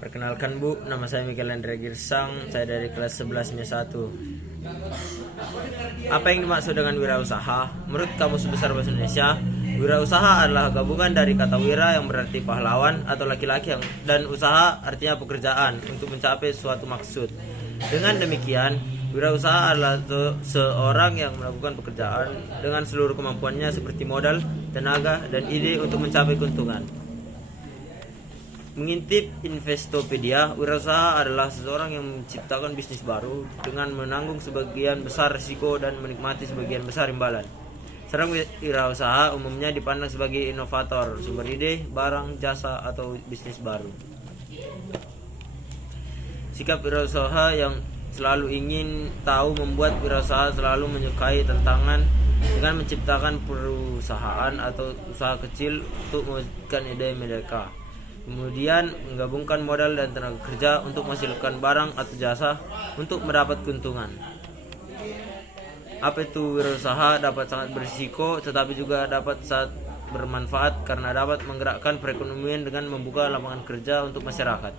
Perkenalkan Bu, nama saya Miguel Andre Girsang, saya dari kelas 11-nya 1. Apa yang dimaksud dengan wirausaha? Menurut Kamus Besar Bahasa Indonesia, wirausaha adalah gabungan dari kata wira yang berarti pahlawan atau laki-laki dan usaha artinya pekerjaan untuk mencapai suatu maksud. Dengan demikian, wirausaha adalah seorang yang melakukan pekerjaan dengan seluruh kemampuannya seperti modal, tenaga, dan ide untuk mencapai keuntungan. Mengintip Investopedia, wirausaha adalah seseorang yang menciptakan bisnis baru dengan menanggung sebagian besar risiko dan menikmati sebagian besar imbalan. Seorang wirausaha umumnya dipandang sebagai inovator, sumber ide, barang, jasa, atau bisnis baru. Sikap wirausaha yang selalu ingin tahu membuat wirausaha selalu menyukai tantangan dengan menciptakan perusahaan atau usaha kecil untuk mewujudkan ide mereka. Kemudian menggabungkan modal dan tenaga kerja untuk menghasilkan barang atau jasa untuk mendapat keuntungan. Apa itu wirausaha? Dapat sangat berisiko tetapi juga dapat sangat bermanfaat karena dapat menggerakkan perekonomian dengan membuka lapangan kerja untuk masyarakat.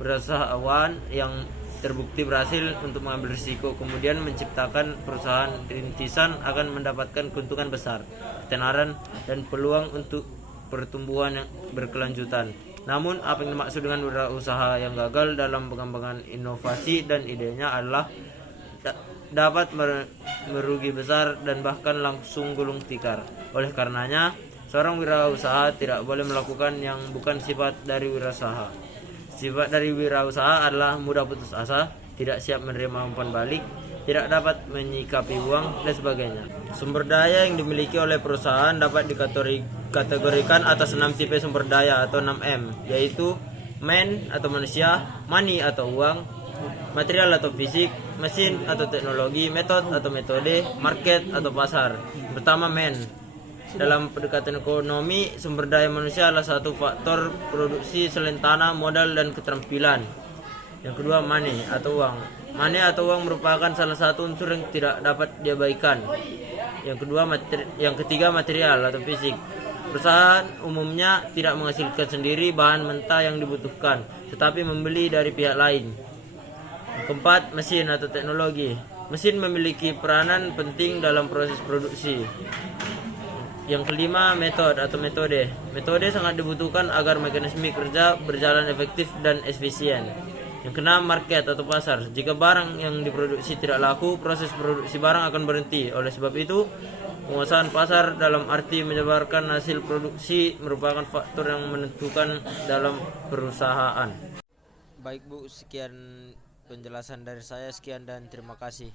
Wirausahawan yang terbukti berhasil untuk mengambil risiko kemudian menciptakan perusahaan rintisan akan mendapatkan keuntungan besar, ketenaran, dan peluang untuk pertumbuhan yang berkelanjutan. Namun, apa yang dimaksud dengan wirausaha yang gagal dalam pengembangan inovasi dan idenya adalah dapat merugi besar dan bahkan langsung gulung tikar. Oleh karenanya, seorang wirausaha tidak boleh melakukan yang bukan sifat dari wirausaha. Sifat dari wirausaha adalah mudah putus asa, tidak siap menerima umpan balik, tidak dapat menyikapi uang, dan sebagainya. Sumber daya yang dimiliki oleh perusahaan dapat dikategorikan atas 6 tipe sumber daya atau 6M, yaitu man atau manusia, money atau uang, material atau fisik, mesin atau teknologi, metode atau metode, market atau pasar. Pertama, man. Dalam pendekatan ekonomi, sumber daya manusia adalah satu faktor produksi selain tanah, modal, dan keterampilan. Yang kedua, money atau uang. Money atau uang merupakan salah satu unsur yang tidak dapat diabaikan. Yang ketiga, material atau fisik. Perusahaan umumnya tidak menghasilkan sendiri bahan mentah yang dibutuhkan, tetapi membeli dari pihak lain. Yang keempat, mesin atau teknologi. Mesin memiliki peranan penting dalam proses produksi. Yang kelima, metode atau metode. Metode sangat dibutuhkan agar mekanisme kerja berjalan efektif dan efisien. Yang keenam, market atau pasar. Jika barang yang diproduksi tidak laku, proses produksi barang akan berhenti. Oleh sebab itu, penguasaan pasar dalam arti menyebarkan hasil produksi merupakan faktor yang menentukan dalam perusahaan. Baik Bu, sekian penjelasan dari saya. Sekian dan terima kasih.